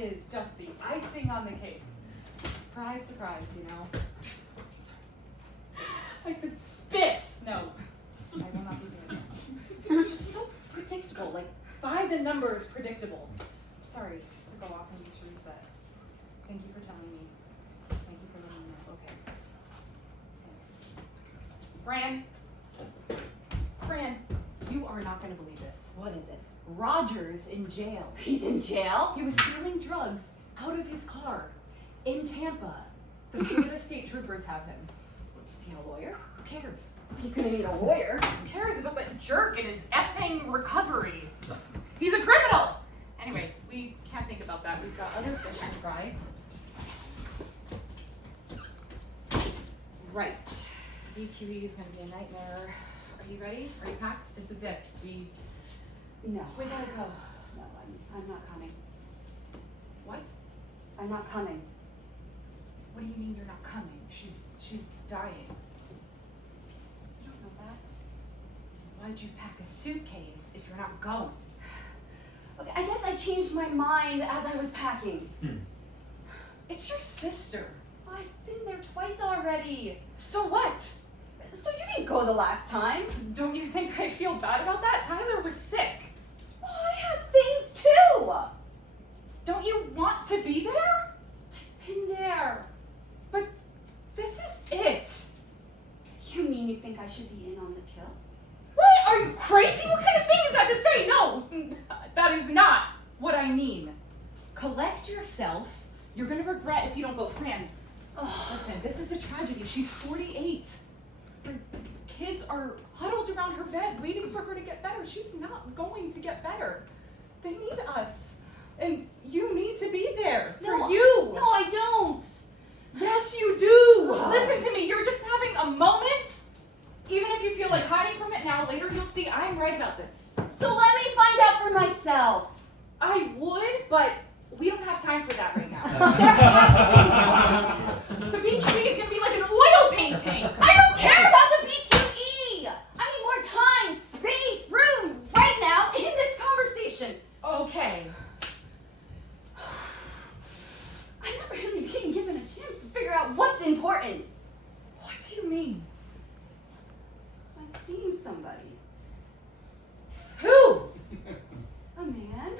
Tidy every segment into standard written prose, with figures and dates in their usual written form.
is just the icing on the cake. Surprise, surprise, you know. I could spit. No, I will not be doing it. You're just so predictable, like by the numbers predictable. Sorry to go off and need to reset. Thank you for telling me. Thank you for letting me know. Okay. Thanks. Fran, you are not going to believe this. What is it? Roger's in jail. He's in jail? He was stealing drugs out of his car in Tampa. The Florida State Troopers have him. Is he a lawyer? Who cares? He's gonna need a lawyer. Who cares about that jerk and his effing recovery? He's a criminal! Anyway, we can't think about that. We've got other fish to fry. Right. BQE is gonna be a nightmare. Are you ready? Are you packed? This is it. No. We gotta go. No, I'm not coming. What? I'm not coming. What do you mean you're not coming? She's dying. You don't know that? Why'd you pack a suitcase if you're not going? Okay, I guess I changed my mind as I was packing. It's your sister. I've been there twice already. So what? So you didn't go the last time? Don't you think I feel bad about that? Tyler was sick. Well, I have things too. Don't you want to be there? I've been there. But this is it. You mean you think I should be in on the kill? What? Are you crazy? What kind of thing is that to say? No, that is not what I mean. Collect yourself. You're going to regret if you don't go. Fran, listen, this is a tragedy. She's 48. Her kids are huddled around her bed waiting for her to get better. She's not going to get better. They need us. And you need to be there for you. No, I don't. Yes, you do. Listen to me. You're just having a moment. Even if you feel like hiding from it now, later you'll see I'm right about this. So let me find out for myself. I would, but we don't have time for that right now. There has to be time. The BQE is going to be like an oil painting. I don't care about the BQE. I need more time, space, room, right now in this conversation. Okay. I'm not really being given a chance to figure out what's important. What do you mean? I'm seeing somebody. Who? A man.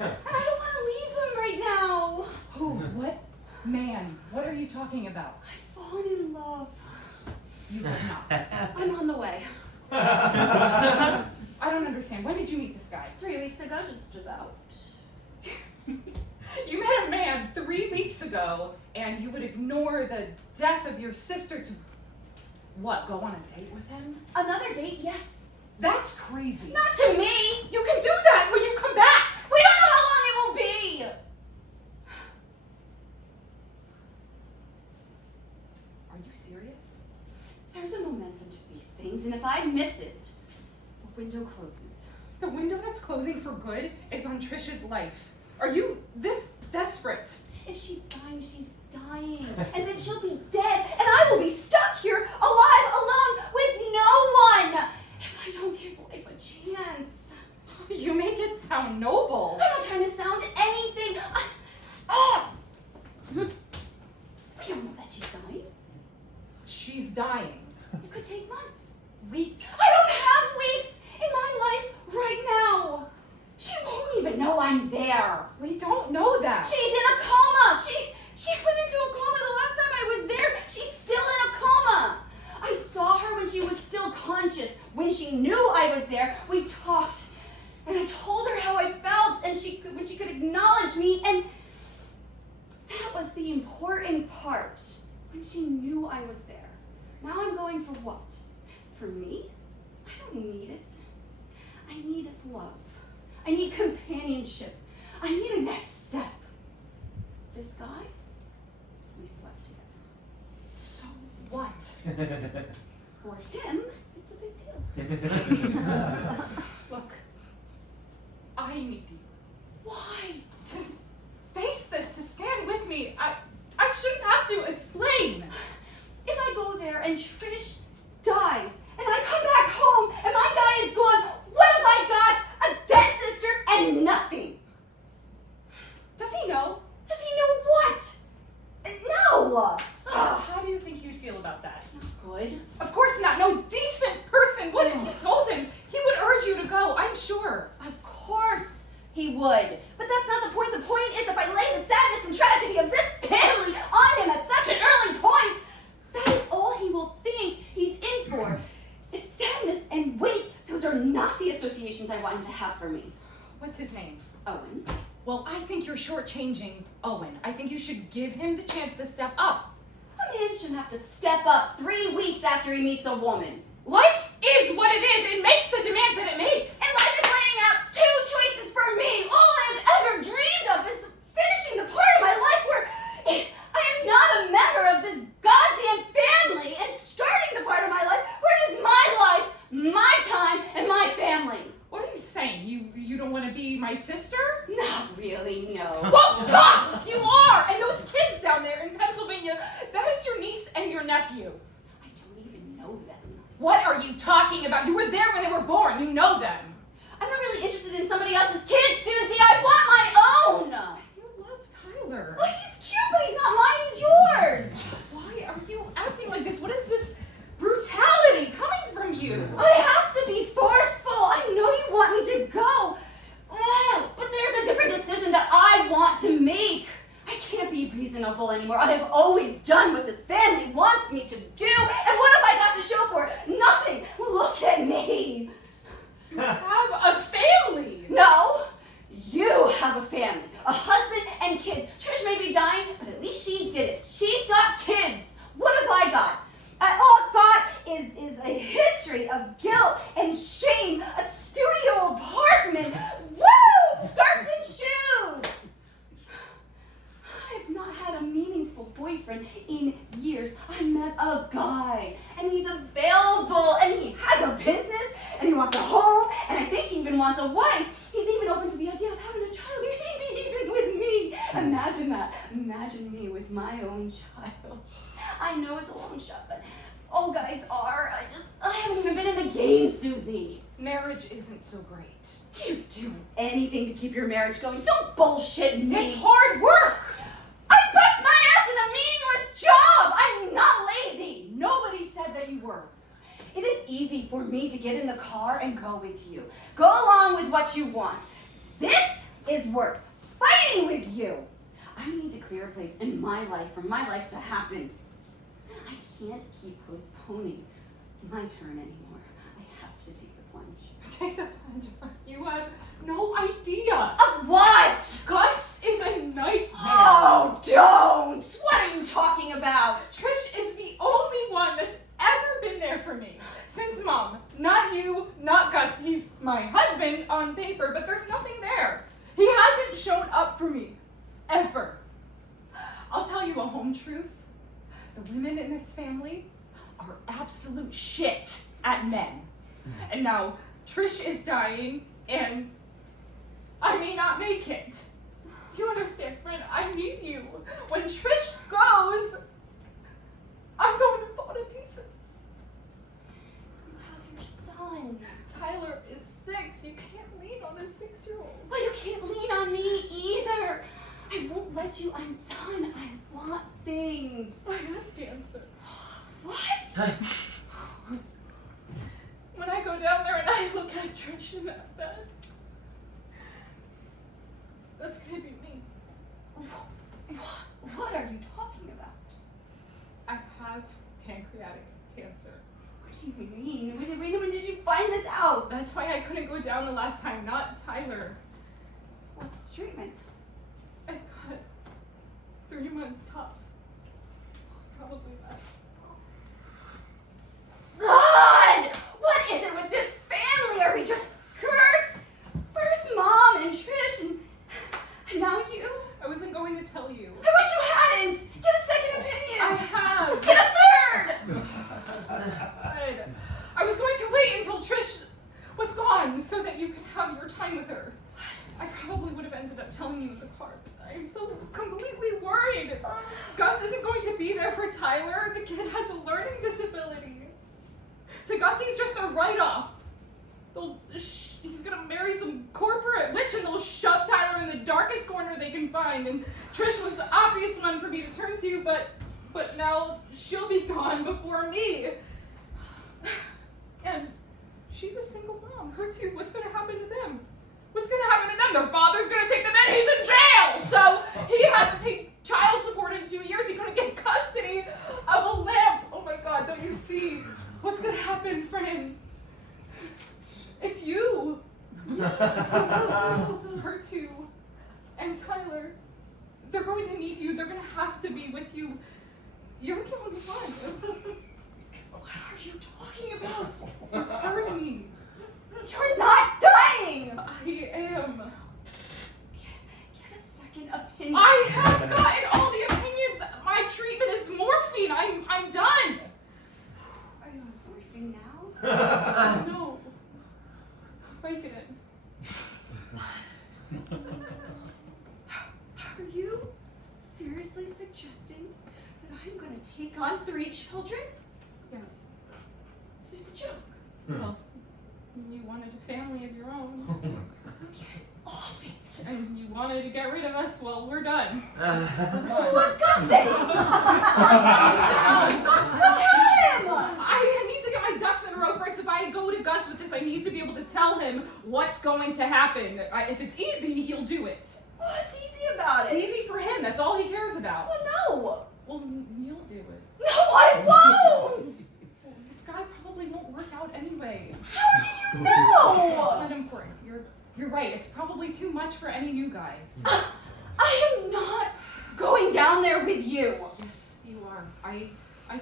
And I don't want to leave him right now. Who? What? Man, what are you talking about? I've fallen in love. You have not. I'm on the way. I don't understand. When did you meet this guy? 3 weeks ago, just about. You met a man 3 weeks ago, and you would ignore the death of your sister to, what, go on a date with him? Another date, yes. That's crazy. Not to me. You can do that when you come back. We don't know how long it will be. Are you serious? There's a momentum to these things, and if I miss it, the window closes. The window that's closing for good is on Trish's life. Are you this desperate? If she's dying, she's dying. And then she'll be dead, and I will be stuck here, alive, alone, with no one. If I don't give life a chance. You make it sound noble. I'm not trying to sound anything. We don't know that she's dying. She's dying. It could take months. Weeks. I don't have weeks in my life right now. She won't even know I'm there. We don't know that. She's in a coma. She went into a coma the last time I was there. She's still in a coma. I saw her when she was still conscious. When she knew I was there, we talked. And I told her how I felt, and when she could acknowledge me, and that was the important part. When she knew I was there. Now I'm going for what? For me? I don't need it. I need love. I need companionship. I need a next step. This guy, we slept together. So what? For him, it's a big deal. Look, I need you. Why? To face this, to stand with me. I shouldn't have to explain. If I go there and Trish dies, and I come back home, and my guy is gone, what have I got? A dead sister and nothing. Does he know? her. Of course he would. But that's not the point. The point is, if I lay the sadness and tragedy of this family on him at such an early point, that is all he will think he's in for. Is sadness and weight. Those are not the associations I want him to have for me. What's his name? Owen. Well, I think you're shortchanging Owen. I think you should give him the chance to step up. A man shouldn't have to step up 3 weeks after he meets a woman. Life is what it is. It makes the demands that it makes. And life is laying out 2 choices for me. All I have ever dreamed of is finishing the part of my life where I am not a member of this goddamn family and starting the part of my life where it is my life, my time, and my family. What are you saying? You don't want to be my sister? Not really, no. Well, tough! You are! And those kids down there in Pennsylvania, that is your niece and your nephew. I don't even know them. What are you talking about? You were there when they were born. You know them. I'm not really interested in somebody else's kids, Susie. I want my own. You love Tyler. Well, he's cute, but he's not mine. He's yours. Why are you acting like this? What is this brutality coming from you? I have to be forceful. I know you want me to go. But there's a different decision that I want to make. I can't be reasonable anymore. I have always done what this family wants me to do. And what have I got to show for it? Nothing. Look at me. You have a family. No. You have a family. A husband and kids. Trish may be dying, but at least she did it. She's got kids. What have I got? All I've got is a history of guilt and shame, a studio apartment, woo, skirts and shoes. I've not had a meaningful boyfriend in years. I met a guy, and he's available, and he has a business, and he wants a home, and I think he even wants a wife. He's even open to the idea of having a child, maybe even with me. Imagine that. Imagine me with my own child. I know it's a long shot, but all guys are. I haven't even been in the game, Susie. Marriage isn't so great. You do anything to keep your marriage going. Don't bullshit me. It's hard work. I bust my ass in a meaningless job. I'm not lazy. Nobody said that you were. It is easy for me to get in the car and go with you. Go along with what you want. This is work. Fighting with you. I need to clear a place in my life for my life to happen. I can't keep postponing my turn anymore. I have to take the plunge. Take the plunge. You have no idea. Of what? Gus is a nightmare. Oh, don't! What are you talking about? Trish is the only one that's ever been there for me. Since Mom. Not you, not Gus. He's my husband on paper, but there's nothing there. He hasn't shown up for me. Ever. I'll tell you a home truth. The women in this family are absolute shit at men. And now Trish is dying, and I may not make it. Do you understand, Fran? I need you. When Trish goes, I'm going to fall to pieces. You have your son. Tyler is 6. You can't lean on a 6-year-old. Well, you can't lean on me either. I won't let you undone. I want things. I have cancer. What? When I go down there and I look at Trish in that bed, that's gonna be me. What are you talking about? I have pancreatic cancer. What do you mean? When did you find this out? That's why I couldn't go down the last time, not Tyler. What's the treatment? I got 3 months tops. Probably less. God! What is it with this family? Are we just cursed? First Mom and Trish and now you? I wasn't going to tell you. I wish you hadn't! Get a second opinion! I have. Get a third! God. I was going to wait until Trish was gone so that you could have your time with her. I probably would have ended up telling you in the car. I'm so completely worried. Gus isn't going to be there for Tyler. The kid has a learning disability. To Gus, he's just a write-off. He's gonna marry some corporate witch and they'll shove Tyler in the darkest corner they can find. And Trish was the obvious one for me to turn to, but now she'll be gone before me. And she's a single mom. Her too. What's going to happen to them? What's going to happen to them? Their father's going to take them in. He's in jail. So he hasn't paid child support in 2 years. He couldn't get custody of a lamp. Oh my God, don't you see? What's going to happen, Fran? It's you. Her too. And Tyler. They're going to need you. They're going to have to be with you. You're the only one. What are you talking about? You're hurting me. You're not dying! I am. Get a second opinion. I have gotten all the opinions. My treatment is morphine. I'm done. Are you on morphine now? No. Vicodin. Are you seriously suggesting that I'm going to take on 3 children? Yes. Is this a joke? Well, you wanted a family of your own. Get off it! And you wanted to get rid of us. Well, we're done. What's Gus saying? Tell him! I need to get my ducks in a row first. If I go to Gus with this, I need to be able to tell him what's going to happen. If it's easy, he'll do it. What's easy about it? Easy for him. That's all he cares about. Well, no. Well, you'll do it. No, I won't! Well, this guy probably won't work out anyway. How do you It's know? not important. You're right. It's probably too much for any new guy. I am not going down there with you. Yes, you are. I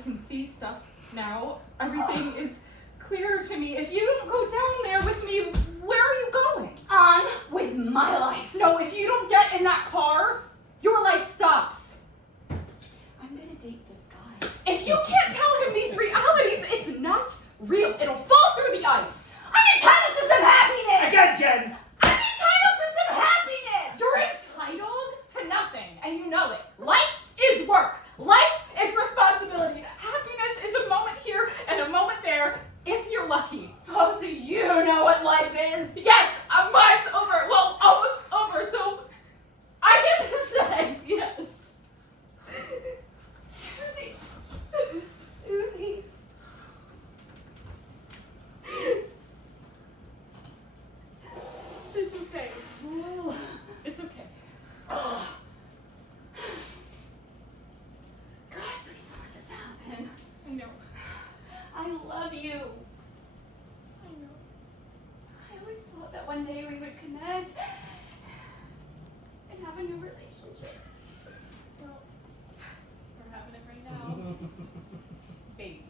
can see stuff now. Everything is clearer to me. If you don't go down there with me, where are you going? On with my life. No, if you don't get in that car, your life stops. I'm gonna date this guy. If you can't tell him these realities, it's not real. It'll fall through the ice. I'm entitled to some happiness! Again, Jen! I'm entitled to some happiness! You're entitled to nothing, and you know it. Life is work. Life is responsibility. Happiness is a moment here and a moment there, if you're lucky. Oh, so you know what life is? Yes, mine's over. Well, almost over, so I get to say yes. Susie. Susie. It's okay. It's okay. God, please don't let this happen. I know. I love you. I know. I always thought that one day we would connect and have a new relationship. Well, we're having it right now. Baby.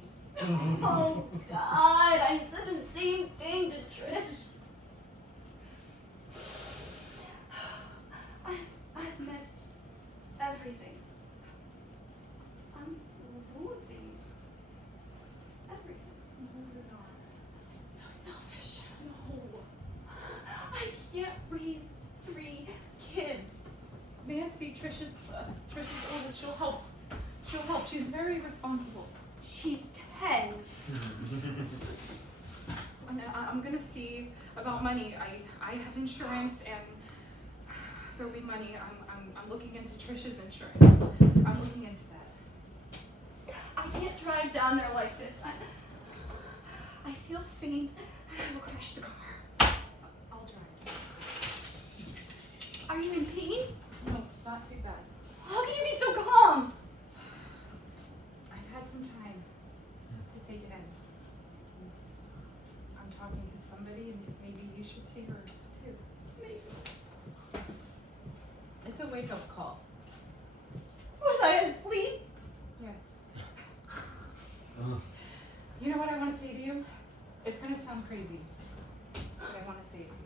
Oh God, I said the same thing to Trish. I've missed everything. I'm losing everything. No, you're not. I'm so selfish. No. I can't raise 3 kids. Nancy, Trish's oldest, she'll help. She'll help. She's very responsible. She's 10. I'm gonna see about money. I have insurance and there'll be money. I'm looking into Trish's insurance. I'm looking into that. I can't drive down there like this. I feel faint and I will crash the car. I'll drive. Are you in pain? No, it's not too bad. How can you be so calm? I've had some time to take it in. I'm talking to somebody and maybe you should see her too. Maybe. It's a wake-up call. Was I asleep? Yes. You know what I want to say to you? It's gonna sound crazy, but I want to say it to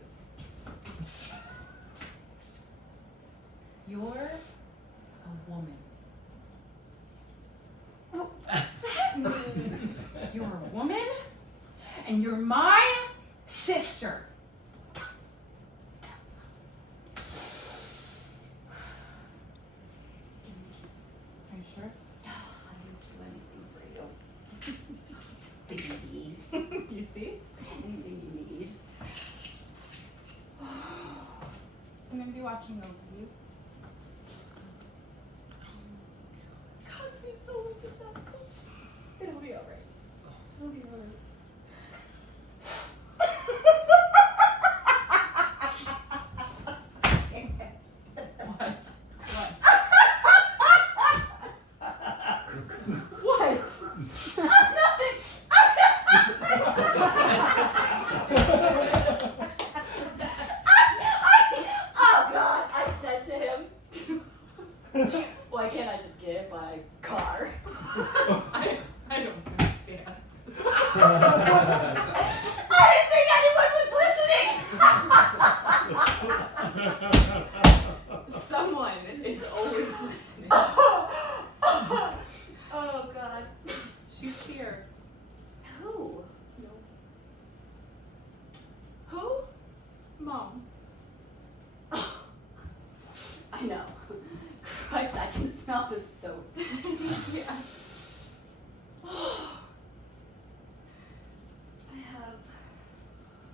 you. You're a woman. You're a woman, and you're my sister. Give me a kiss. Are you sure? I would do anything for you. Baby. You see? Anything you need. I'm gonna be watching over you. God, please don't let this happen. It'll be alright. It'll be alright. smell the soap. Yeah. I have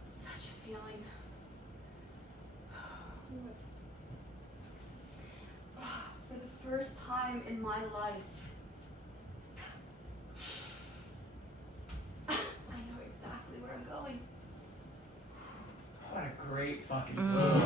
such a feeling. For the first time in my life, I know exactly where I'm going. What a great fucking scene.